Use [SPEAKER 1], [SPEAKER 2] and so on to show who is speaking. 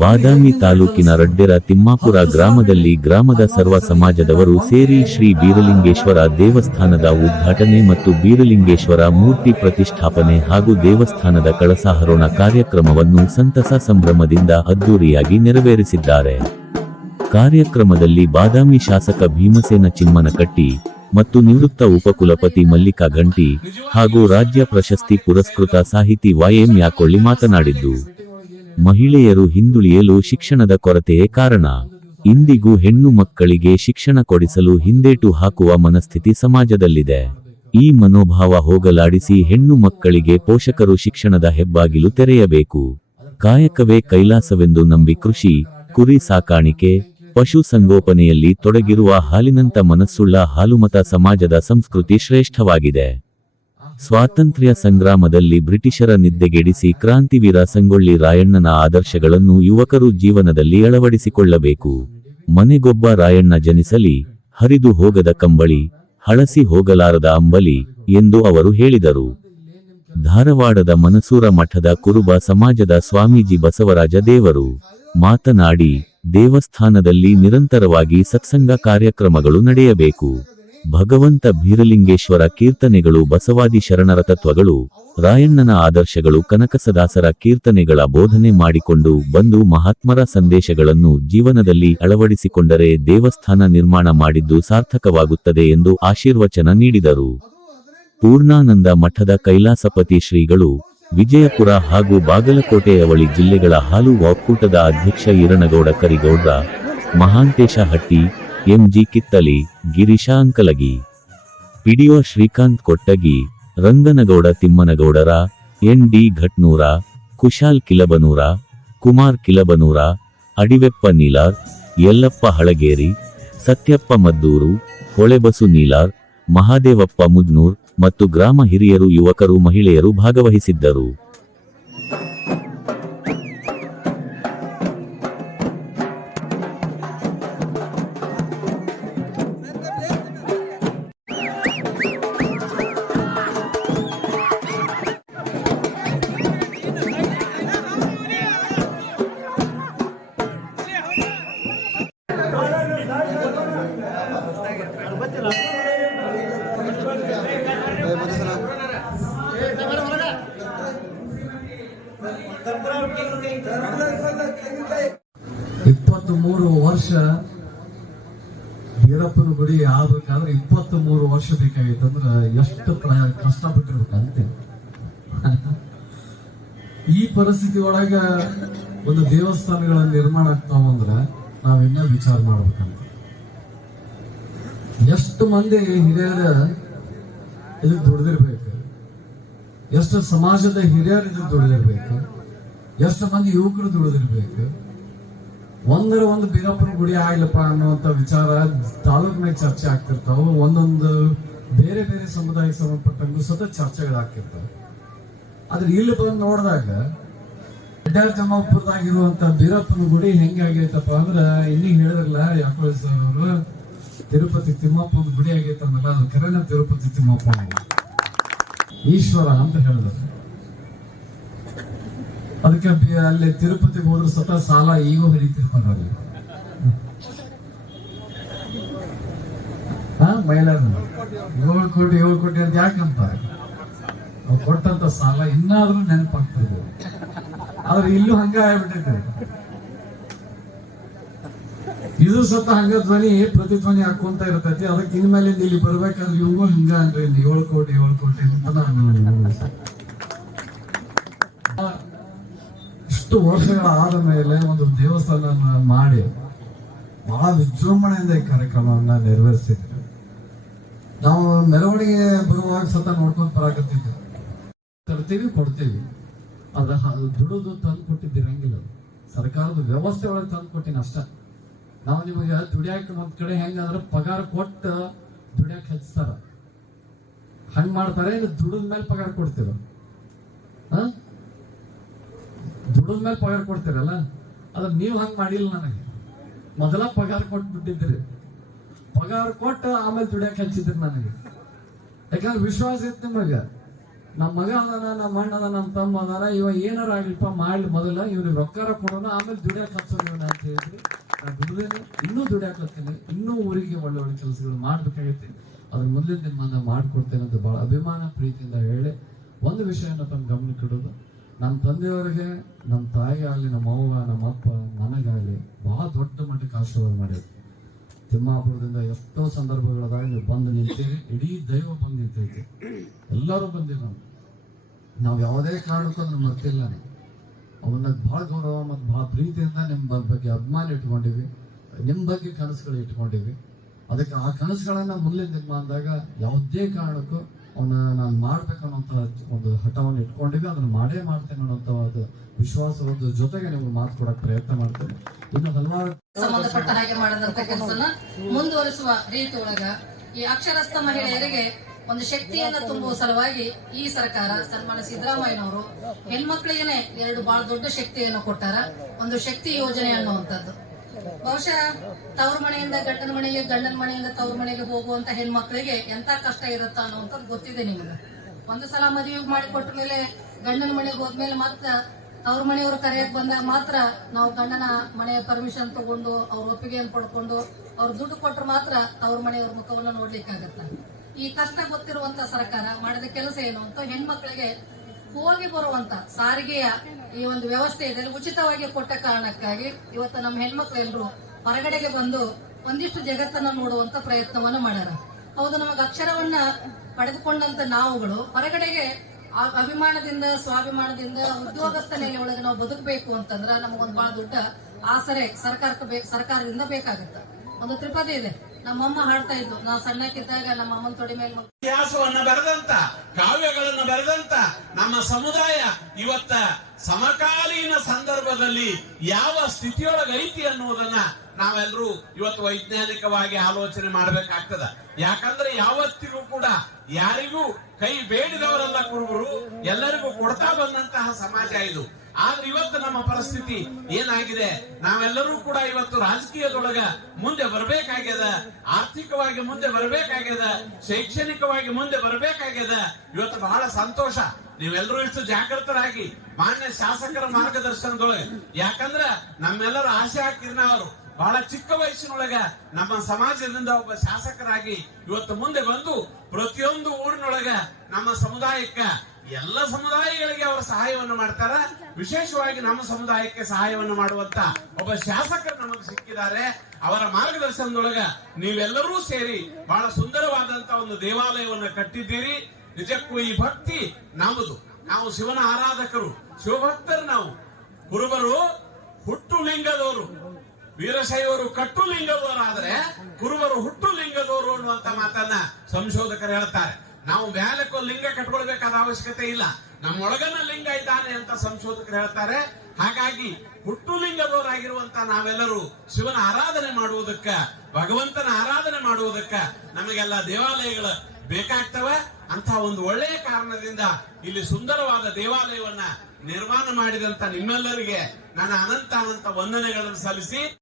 [SPEAKER 1] ಬಾದಾಮಿ ತಾಲೂಕಿನ ರಡ್ಡೆರ ತಿಮ್ಮಾಪುರ ಗ್ರಾಮದಲ್ಲಿ ಗ್ರಾಮದ ಸರ್ವ ಸಮಾಜದವರು ಸೇರಿ ಶ್ರೀ ಬೀರಲಿಂಗೇಶ್ವರ ದೇವಸ್ಥಾನದ ಉದ್ಘಾಟನೆ ಮತ್ತು ಬೀರಲಿಂಗೇಶ್ವರ ಮೂರ್ತಿ ಪ್ರತಿಷ್ಠಾಪನೆ ಹಾಗೂ ದೇವಸ್ಥಾನದ ಕಳಸಾಹರೋಣ ಕಾರ್ಯಕ್ರಮವನ್ನು ಸಂತಸ ಸಂಭ್ರಮದಿಂದ ಅದ್ದೂರಿಯಾಗಿ ನೆರವೇರಿಸಿದ್ದಾರೆ. ಕಾರ್ಯಕ್ರಮದಲ್ಲಿ ಬಾದಾಮಿ ಶಾಸಕ ಭೀಮಸೇನ ಚಿಮ್ಮನಕಟ್ಟಿ ಮತ್ತು ನಿವೃತ್ತ ಉಪಕುಲಪತಿ ಮಲ್ಲಿಕಾ ಗಂಟಿ ಹಾಗೂ ರಾಜ್ಯ ಪ್ರಶಸ್ತಿ ಪುರಸ್ಕೃತ ಸಾಹಿತಿ ವೈಎಂ ಯಾಕೊಳ್ಳಿ ಮಾತನಾಡಿದ್ದು. ಮಹಿಳೆಯರು ಹಿಂದುಳಿಯಲು ಶಿಕ್ಷಣದ ಕೊರತೆಯೇ ಕಾರಣ. ಇಂದಿಗೂ ಹೆಣ್ಣು ಮಕ್ಕಳಿಗೆ ಶಿಕ್ಷಣ ಕೊಡಿಸಲು ಹಿಂದೇಟು ಹಾಕುವ ಮನಸ್ಥಿತಿ ಸಮಾಜದಲ್ಲಿದೆ. ಈ ಮನೋಭಾವ ಹೋಗಲಾಡಿಸಿ ಹೆಣ್ಣು ಮಕ್ಕಳಿಗೆ ಪೋಷಕರು ಶಿಕ್ಷಣದ ಹೆಬ್ಬಾಗಿಲು ತೆರೆಯಬೇಕು. ಕಾಯಕವೇ ಕೈಲಾಸವೆಂದು ನಂಬಿ ಕೃಷಿ, ಕುರಿ ಸಾಕಾಣಿಕೆ, ಪಶು ಸಂಗೋಪನೆಯಲ್ಲಿ ತೊಡಗಿರುವ ಹಾಲಿನಂತ ಮನಸ್ಸುಳ್ಳ ಹಾಲುಮತ ಸಮಾಜದ ಸಂಸ್ಕೃತಿ ಶ್ರೇಷ್ಠವಾಗಿದೆ. ಸ್ವಾತಂತ್ರ್ಯ ಸಂಗ್ರಾಮದಲ್ಲಿ ಬ್ರಿಟಿಷರ ನಿದ್ದೆಗೆಡಿಸಿ ಕ್ರಾಂತಿವೀರ ಸಂಗೊಳ್ಳಿ ರಾಯಣ್ಣನ ಆದರ್ಶಗಳನ್ನು ಯುವಕರು ಜೀವನದಲ್ಲಿ ಅಳವಡಿಸಿಕೊಳ್ಳಬೇಕು. ಮನೆಗೊಬ್ಬ ರಾಯಣ್ಣ ಜನಿಸಲಿ, ಹರಿದು ಹೋಗದ ಕಂಬಳಿ, ಹಳಸಿ ಹೋಗಲಾರದ ಅಂಬಲಿ ಎಂದು ಅವರು ಹೇಳಿದರು. ಧಾರವಾಡದ ಮನಸೂರ ಮಠದ ಕುರುಬ ಸಮಾಜದ ಸ್ವಾಮೀಜಿ ಬಸವರಾಜ ದೇವರು ಮಾತನಾಡಿ, ದೇವಸ್ಥಾನದಲ್ಲಿ ನಿರಂತರವಾಗಿ ಸತ್ಸಂಗ ಕಾರ್ಯಕ್ರಮಗಳು ನಡೆಯಬೇಕು. ಭಗವಂತ ಭೀರಲಿಂಗೇಶ್ವರ ಕೀರ್ತನೆಗಳು ಬಸವಾದಿ ಶರಣರ ತತ್ವಗಳು, ರಾಯಣ್ಣನ ಆದರ್ಶಗಳು ಕನಕಸದಾಸರ ಕೀರ್ತನೆಗಳ ಬೋಧನೆ ಮಾಡಿಕೊಂಡು ಬಂದು ಮಹಾತ್ಮರ ಸಂದೇಶಗಳನ್ನು ಜೀವನದಲ್ಲಿ ಅಳವಡಿಸಿಕೊಂಡರೆ ದೇವಸ್ಥಾನ ನಿರ್ಮಾಣ ಮಾಡಿದ್ದು ಸಾರ್ಥಕವಾಗುತ್ತದೆ ಎಂದು ಆಶೀರ್ವಚನ ನೀಡಿದರು. ಪೂರ್ಣಾನಂದ ಮಠದ ಕೈಲಾಸಪತಿ ಶ್ರೀಗಳು, ವಿಜಯಪುರ ಹಾಗೂ ಬಾಗಲಕೋಟೆಯವಳಿ ಜಿಲ್ಲೆಗಳ ಹಾಲು ಒಕ್ಕೂಟದ ಅಧ್ಯಕ್ಷ Eeranagouda Karigowdra, Mahantesh Hatti MG Kittali, Girish Ankalagi. PDO Shrikant Kottagi, Ranganagouda Thimmanagoudar N D Ghatnur, Kushal Kilabanur, Kumar Kilabanur, Adiveppa Neelar, Yallappa Halageri, Satyappa Maddur, Holebasu Neelar, Mahadevappa Mudnur ಮತ್ತು ಗ್ರಾಮ ಹಿರಿಯರು, ಯುವಕರು, ಮಹಿಳೆಯರು ಭಾಗವಹಿಸಿದ್ದರು.
[SPEAKER 2] ಇಪ್ಪತ್ತ್ ಮೂರು ವರ್ಷ ಬೀರಪ್ಪನ ಗುಡಿ ಆಗ್ಬೇಕಾದ್ರೆ ಇಪ್ಪತ್ತ್ ಮೂರು ವರ್ಷ ಬೇಕಾಗಿತ್ತು ಅಂದ್ರೆ ಎಷ್ಟು ಪ್ರ- ಕಷ್ಟಪಟ್ಟಿರ್ಬೇಕಂತೆ. ಈ ಪರಿಸ್ಥಿತಿ ಒಳಗ ಒಂದು ದೇವಸ್ಥಾನಗಳ ನಿರ್ಮಾಣ ಆಗ್ತಾವ ಅಂದ್ರ ನಾವಿನ್ನ ವಿಚಾರ ಮಾಡ್ಬೇಕಂತ. ಎಷ್ಟು ಮಂದಿ ಹಿರಿಯರ ಇದಕ್ಕೆ ದುಡ್ದಿರ್ಬೇಕು? ಎಷ್ಟು ಸಮಾಜದ ಹಿರಿಯರು ಇದಕ್ಕೆ ದುಡ್ದಿರ್ಬೇಕು? ಎಷ್ಟು ಮಂದಿ ಯುವಕರು ದುಡಿದಿರ್ಬೇಕು? ಒಂದರ ಒಂದು ಬೀರಪ್ಪನ ಗುಡಿ ಆಗ್ಲಪ್ಪ ಅನ್ನುವಂತ ವಿಚಾರ ತಾಲೂಕಿನಾಗ ಚರ್ಚೆ ಆಗ್ತಿರ್ತಾವ. ಒಂದೊಂದು ಬೇರೆ ಬೇರೆ ಸಮುದಾಯಕ್ಕೆ ಸಂಬಂಧಪಟ್ಟಂಗೂ ಸತ ಚರ್ಚೆಗಳಾಗ್ತಿರ್ತಾವ ಆದ್ರೆ ಇಲ್ಲಿ ಬಂದು ನೋಡಿದಾಗ ಜಮಾಪುರದಾಗಿರುವಂತ ಬೀರಪ್ಪನ ಗುಡಿ ಹೆಂಗಾಗೈತಪ್ಪ ಅಂದ್ರೆ ಇನ್ನೀಗ ಹೇಳಿದ್ರಲ್ಲ ಯಾಕೋ ಸರ್ ಅವರು, ತಿರುಪತಿ ತಿಮ್ಮಪ್ಪನ ಗುಡಿ ಆಗೈತಂದಲ್ಲ ಅದು ಕರೆನ ತಿರುಪತಿ ತಿಮ್ಮಪ್ಪ ಈಶ್ವರ ಅಂತ ಹೇಳಿದ್ರು. ಅದಕ್ಕೆ ಅಲ್ಲಿ ತಿರುಪತಿಗೆ ಹೋದ್ರೆ ಸತ ಸಾಲ ಈಗ ಹರಿತಿರ್ತಾರ ಅಲ್ಲಿ ಹಾ? ಮೈಲಾರ ಏಳು ಕೋಟಿ ಏಳು ಕೋಟಿ ಅಂತ ಯಾಕಂತ ಅವ್ರು ಕೊಟ್ಟಂತ ಸಾಲ ಇನ್ನಾದ್ರೂ ನೆನಪಾಗ್ತದೆ ಆದ್ರೆ ಇಲ್ಲೂ ಹಂಗ ಆಗ್ಬಿಟ್ಟೈತೆ ಇದು ಸತ ಹಂಗ ಧ್ವನಿ ಪ್ರತಿಧ್ವನಿ ಹಾಕೊಂತ ಇರ್ತೈತಿ. ಅದಕ್ಕೆ ಇನ್ಮೇಲೆ ಇಲ್ಲಿ ಬರ್ಬೇಕಾದ್ರೆ ಇವಂಗೂ ಹಿಂಗ ಅಂದ್ರೆ ಏಳು ಕೋಟಿ ಏಳು ಕೋಟಿ ಅಂತ ನಾನು ಇಷ್ಟು ವರ್ಷಗಳ ಆದ ಮೇಲೆ ಒಂದು ದೇವಸ್ಥಾನ ಮಾಡಿ ಬಹಳ ವಿಜೃಂಭಣೆಯಿಂದ ಈ ಕಾರ್ಯಕ್ರಮವನ್ನ ನೆರವೇರಿಸಿದ್ವಿ ನಾವು ಮೆರವಣಿಗೆ ಬರುವಾಗ ಸತ ನೋಡ್ಕೊಂಡು ಬರಾಕತ್ತಿದ್ವಿ. ತರ್ತೀವಿ, ಕೊಡ್ತೀವಿ. ಅದ್ರ ಹ- ದುಡಿದು ತಂದು ಕೊಟ್ಟಿದ್ದಿರಂಗಿಲ್ಲ ಅದು. ಸರ್ಕಾರದ ವ್ಯವಸ್ಥೆ ಒಳಗೆ ತಂದು ಕೊಟ್ಟಿನ ಅಷ್ಟ. ನಾವು ನಿಮಗೆ ದುಡಿಯಾಕ ಒಂದ್ ಕಡೆ ಹೆಂಗಂದ್ರೆ ಪಗಾರ ಕೊಟ್ಟು ದುಡಿಯಾಕ ಹಚ್ತಾರ. ಹಂಗ್ ಮಾಡ್ತಾರೆ ದುಡಿದ ಮೇಲೆ ಪಗಾರ ಕೊಡ್ತೀರ? ಹಾ ದುಡಿದ ಮೇಲೆ ಪಗಾರ ಕೊಡ್ತೀರಲ್ಲ, ಅದನ್ನ ನೀವು ಹಂಗ್ ಮಾಡಿಲ್ಲ ನನಗೆ. ಮೊದಲ ಪಗಾರ ಕೊಟ್ಟು ಬಿಟ್ಟಿದ್ರಿ ಪಗಾರ ಕೊಟ್ಟು ಆಮೇಲೆ ದುಡಿಯಕ್ಕೆ ಹಚ್ಚಿದ್ರಿ ನನಗೆ. ಯಾಕಂದ್ರೆ ವಿಶ್ವಾಸ ಇತ್ತು ನಿಮಗೆ. ನಮ್ಮ ಮಗ ಅದಾನ, ನಮ್ಮ ಅಣ್ಣ ಅದ ನಮ್ಮ ತಮ್ಮ ಅದಾನ, ಇವ ಏನಾರ ಆಗ್ಲಿಪ್ಪ ಮಾಡ್ಲಿ ಮೊದಲ ಇವ್ರಿಗೆ ರೊಕ್ಕಾರ ಕೊಡೋಣ, ಆಮೇಲೆ ದುಡಿಯಾಕ ಹಚ್ಚೋಣ ಅಂತ ಹೇಳಿದ್ರಿ. ನಾ ದುಡ್ದೇನೆ, ಇನ್ನೂ ದುಡಿಯಾಕತ್ತೀನಿ ಇನ್ನೂ ಊರಿಗೆ ಒಳ್ಳೆ ಒಳ್ಳೆ ಕೆಲಸಗಳು ಮಾಡ್ಬೇಕಾಗೈತಿ ಅದ್ರ ಮುಂದಿನ ದಿನ ಮಾಡ್ಕೊಡ್ತೇನೆ ಅಂತ ಬಹಳ ಅಭಿಮಾನ, ಪ್ರೀತಿಯಿಂದ ಹೇಳಿ ಒಂದು ವಿಷಯನ ತಮ್ಮ ಗಮನಕ್ಕೆ ಇಡೋದು. ನಮ್ಮ ತಂದೆಯವರಿಗೆ ನಮ್ಮ ತಾಯಿ ಆಗಲಿ ನಮ್ಮ ಅವ್ವ ನಮ್ಮ ಅಪ್ಪ ನನಗಾಗಲಿ ಬಹಳ ದೊಡ್ಡ ಮಟ್ಟಕ್ಕೆ ಆಶೀರ್ವಾದ ಮಾಡಿದ್ರು. ತಿಮ್ಮಾಪುರದಿಂದ ಎಷ್ಟೋ ಸಂದರ್ಭಗಳದಾಗ ನೀವು ಬಂದು ನಿಂತೀರಿ, ಇಡೀ ದೈವ ಬಂದು ನಿಂತೈತಿ. ಎಲ್ಲರೂ ಬಂದಿವಿ ನಾವು ನಾವು ಯಾವುದೇ ಕಾರಣಕ್ಕೂ ನಮ್ಮ ಮರ್ತಿಲ್ಲ ಅವನ್ನ ಭಾಳ ಗೌರವ ಮತ್ತು ಭಾಳ ಪ್ರೀತಿಯಿಂದ ನಿಮ್ಮ ಬಗ್ಗೆ ಅಭಿಮಾನ ಇಟ್ಕೊಂಡಿವಿ ನಿಮ್ಮ ಬಗ್ಗೆ ಕನಸುಗಳು ಇಟ್ಕೊಂಡಿವಿ ಅದಕ್ಕೆ ಆ ಕನಸುಗಳನ್ನು ಮುಂದಿನ ದಿನ ಯಾವುದೇ ಕಾರಣಕ್ಕೂ ಅವನ್ನ ನಾನು ಮಾಡ್ಬೇಕನ್ನೋಂಥ ಒಂದು ಹಠವನ್ನು ಇಟ್ಕೊಂಡಿವಿ ಅದನ್ನ ಮಾಡೇ ಮಾಡ್ತೇನೆ ಅನ್ನೋಂಥ ಒಂದು ವಿಶ್ವಾಸದ ಜೊತೆಗೆ ನಿಮ್ಗೆ ಮಾತು ಕೊಡಕ್ಕೆ ಪ್ರಯತ್ನ ಮಾಡ್ತೇನೆ. ಇನ್ನು ಹಲವಾರು
[SPEAKER 3] ಸಂಬಂಧಪಟ್ಟ ಹಾಗೆ ಮಾಡಿದಂತ ಕೆಲಸನ ಮುಂದುವರಿಸುವ ರೀತಿ ಒಳಗ ಈ ಅಕ್ಷರಸ್ಥ ಮಹಿಳೆಯರಿಗೆ ಒಂದು ಶಕ್ತಿಯನ್ನ ತುಂಬುವ ಸಲುವಾಗಿ ಈ ಸರ್ಕಾರ ಸನ್ಮಾನ ಸಿದ್ದರಾಮಯ್ಯನವರು ಹೆಣ್ಮಕ್ಳಿಗೆನೆ ಎರಡು ಬಹಳ ದೊಡ್ಡ ಶಕ್ತಿಯನ್ನು ಕೊಟ್ಟಾರ. ಒಂದು ಶಕ್ತಿ ಯೋಜನೆ ಅನ್ನುವಂಥದ್ದು. ಬಹುಶಃ ತವ್ರ ಮನೆಯಿಂದ, ಗಂಡನ ಮನೆಗೆ, ಗಂಡನ ಮನೆಯಿಂದ ತವ್ರ ಮನೆಗೆ ಹೋಗುವಂತ ಹೆಣ್ಮಕ್ಳಿಗೆ ಎಂತ ಕಷ್ಟ ಇರುತ್ತ ಅನ್ನುವಂಥದ್ದು ಗೊತ್ತಿದೆ ನಿಮ್ಗೆ. ಒಂದು ಸಲ ಮದುವೆ ಮಾಡಿಕೊಟ್ಟ ಮೇಲೆ ಗಂಡನ ಮನೆಗೆ ಹೋದ್ಮೇಲೆ ಮಾತ್ರ ಅವ್ರ ಮನೆಯವರು ಕರೆಯಕ್ ಬಂದಾಗ ಮಾತ್ರ ನಾವು ಗಂಡನ ಮನೆಯ ಪರ್ಮಿಷನ್ ತಗೊಂಡು, ಅವ್ರ ಒಪ್ಪಿಗೆಯನ್ನು ಪಡ್ಕೊಂಡು, ಅವ್ರ ದುಡ್ಡು ಕೊಟ್ರೆ ಮಾತ್ರ ಅವ್ರ ಮನೆಯವ್ರ ಮುಖವನ್ನು ನೋಡ್ಲಿಕ್ಕಾಗತ್ತ? ಈ ಕಷ್ಟ ಗೊತ್ತಿರುವಂತ ಸರ್ಕಾರ ಮಾಡಿದ ಕೆಲಸ ಏನು ಅಂತ ಹೆಣ್ಮಕ್ಳಿಗೆ ಹೋಗಿ ಬರುವಂತ ಸಾರಿಗೆಯ ಈ ಒಂದು ವ್ಯವಸ್ಥೆ ಇದೆ. ಉಚಿತವಾಗಿ ಕೊಟ್ಟ ಕಾರಣಕ್ಕಾಗಿ ಇವತ್ತು ನಮ್ಮ ಹೆಣ್ಮಕ್ಳೆಲ್ಲರೂ ಹೊರಗಡೆಗೆ ಬಂದು ಒಂದಿಷ್ಟು ಜಗತ್ತನ್ನ ನೋಡುವಂತ ಪ್ರಯತ್ನವನ್ನ ಮಾಡ್ಯಾರ. ಹೌದು, ನಮಗೆ ಅಕ್ಷರವನ್ನ ಪಡೆದುಕೊಂಡಂತ ನಾವುಗಳು ಹೊರಗಡೆಗೆ ಅಭಿಮಾನದಿಂದ, ಸ್ವಾಭಿಮಾನದಿಂದ ಉದ್ಯೋಗಸ್ಥ ನೆಲೆಯೊಳಗೆ ನಾವು ಬದುಕಬೇಕು ಅಂತಂದ್ರ ನಮಗೊಂದು ಬಹಳ ದೊಡ್ಡ ಆಸರೆ ಸರ್ಕಾರಕ್ಕೆ ಸರ್ಕಾರದಿಂದ ಬೇಕಾಗುತ್ತೆ. ಒಂದು ತ್ರಿಪದಿ ಇದೆ. ನಮ್ಮಮ್ಮ ಹಾಡ್ತಾ ಇದ್ಲು ನಾವು ಸಣ್ಣಕ್ಕಿದ್ದಾಗ ನಮ್ಮ ಅಮ್ಮನ ತೊಡೆ ಮೇಲೆ
[SPEAKER 4] ಇತಿಹಾಸವನ್ನ ಬರೆದಂತ, ಕಾವ್ಯಗಳನ್ನ ಬರೆದಂತ ನಮ್ಮ ಸಮುದಾಯ ಇವತ್ತ ಸಮಕಾಲೀನ ಸಂದರ್ಭದಲ್ಲಿ ಯಾವ ಸ್ಥಿತಿಯೊಳಗೆ ಐತಿ ಅನ್ನುವುದನ್ನ ನಾವೆಲ್ಲರೂ ಇವತ್ತು ವೈಜ್ಞಾನಿಕವಾಗಿ ಆಲೋಚನೆ ಮಾಡಬೇಕಾಗ್ತದ. ಯಾಕಂದ್ರೆ ಯಾವತ್ತಿಗೂ ಕೂಡ ಯಾರಿಗೂ ಕೈ ಬೇಡಿದವರಲ್ಲ ಕುರುಬರು ಎಲ್ಲರಿಗೂ ಕೊಡ್ತಾ ಬಂದಂತಹ ಸಮಾಜ ಇದು. ಆದ್ರೆ ಇವತ್ತು ನಮ್ಮ ಪರಿಸ್ಥಿತಿ ಏನಾಗಿದೆ? ನಾವೆಲ್ಲರೂ ಕೂಡ ಇವತ್ತು ರಾಜಕೀಯದೊಳಗ ಮುಂದೆ ಬರಬೇಕಾಗ್ಯದ, ಆರ್ಥಿಕವಾಗಿ ಮುಂದೆ ಬರಬೇಕಾಗ್ಯದ, ಶೈಕ್ಷಣಿಕವಾಗಿ ಮುಂದೆ ಬರಬೇಕಾಗ್ಯದ. ಇವತ್ತು ಬಹಳ ಸಂತೋಷ. ನೀವೆಲ್ಲರೂ ಇಷ್ಟು ಜಾಗೃತರಾಗಿ ಮಾನ್ಯ ಶಾಸಕರ ಮಾರ್ಗದರ್ಶನದೊಳಗೆ. ಯಾಕಂದ್ರ ನಮ್ಮೆಲ್ಲರೂ ಆಶೆ ಹಾಕಿರ್ನ ಅವರು. ಬಹಳ ಚಿಕ್ಕ ವಯಸ್ಸಿನೊಳಗ ನಮ್ಮ ಸಮಾಜದಿಂದ ಒಬ್ಬ ಶಾಸಕರಾಗಿ ಇವತ್ತು ಮುಂದೆ ಬಂದು ಪ್ರತಿಯೊಂದು ಊರಿನೊಳಗ ನಮ್ಮ ಸಮುದಾಯಕ್ಕ ಎಲ್ಲ ಸಮುದಾಯಗಳಿಗೆ ಅವರ ಸಹಾಯವನ್ನು ಮಾಡ್ತಾರ. ವಿಶೇಷವಾಗಿ ನಮ್ಮ ಸಮುದಾಯಕ್ಕೆ ಸಹಾಯವನ್ನು ಮಾಡುವಂತ ಒಬ್ಬ ಶಾಸಕರು ನಮಗೆ ಸಿಕ್ಕಿದ್ದಾರೆ. ಅವರ ಮಾರ್ಗದರ್ಶನದೊಳಗ ನೀವೆಲ್ಲರೂ ಸೇರಿ ಬಹಳ ಸುಂದರವಾದಂತ ಒಂದು ದೇವಾಲಯವನ್ನು ಕಟ್ಟಿದ್ದೀರಿ. ನಿಜಕ್ಕೂ ಈ ಭಕ್ತಿ ನಮ್ಮದು ನಾವು ಶಿವನ ಆರಾಧಕರು, ಶಿವಭಕ್ತರು ನಾವು. ಕುರುಬರು ಹುಟ್ಟು ಲಿಂಗದವರು ವೀರಶೈವರು ಕಟ್ಟು ಲಿಂಗದವರಾದ್ರೆ ಕುರುಬರು ಹುಟ್ಟು ಲಿಂಗದವರು ಅನ್ನುವಂತ ಮಾತನ್ನ ಸಂಶೋಧಕರು ಹೇಳ್ತಾರೆ. ನಾವು ಮ್ಯಾಲಕ್ಕೂ ಲಿಂಗ ಕಟ್ಕೊಳ್ಬೇಕಾದ ಅವಶ್ಯಕತೆ ಇಲ್ಲ. ನಮ್ಮೊಳಗನ ಲಿಂಗ ಇದ್ದಾನೆ ಅಂತ ಸಂಶೋಧಕರು ಹೇಳ್ತಾರೆ. ಹಾಗಾಗಿ ಹುಟ್ಟು ಲಿಂಗದವರಾಗಿರುವಂತ ನಾವೆಲ್ಲರೂ ಶಿವನ ಆರಾಧನೆ ಮಾಡುವುದಕ್ಕ, ಭಗವಂತನ ಆರಾಧನೆ ಮಾಡುವುದಕ್ಕ ನಮಗೆಲ್ಲ ದೇವಾಲಯಗಳು ಬೇಕಾಗ್ತವೆ. ಅಂತ ಒಂದು ಒಳ್ಳೆಯ ಕಾರಣದಿಂದ ಇಲ್ಲಿ ಸುಂದರವಾದ ದೇವಾಲಯವನ್ನ ನಿರ್ಮಾಣ ಮಾಡಿದಂತ ನಿಮ್ಮೆಲ್ಲರಿಗೆ ನನ್ನ ಅನಂತ ಅನಂತ ವಂದನೆಗಳನ್ನು ಸಲ್ಲಿಸಿ.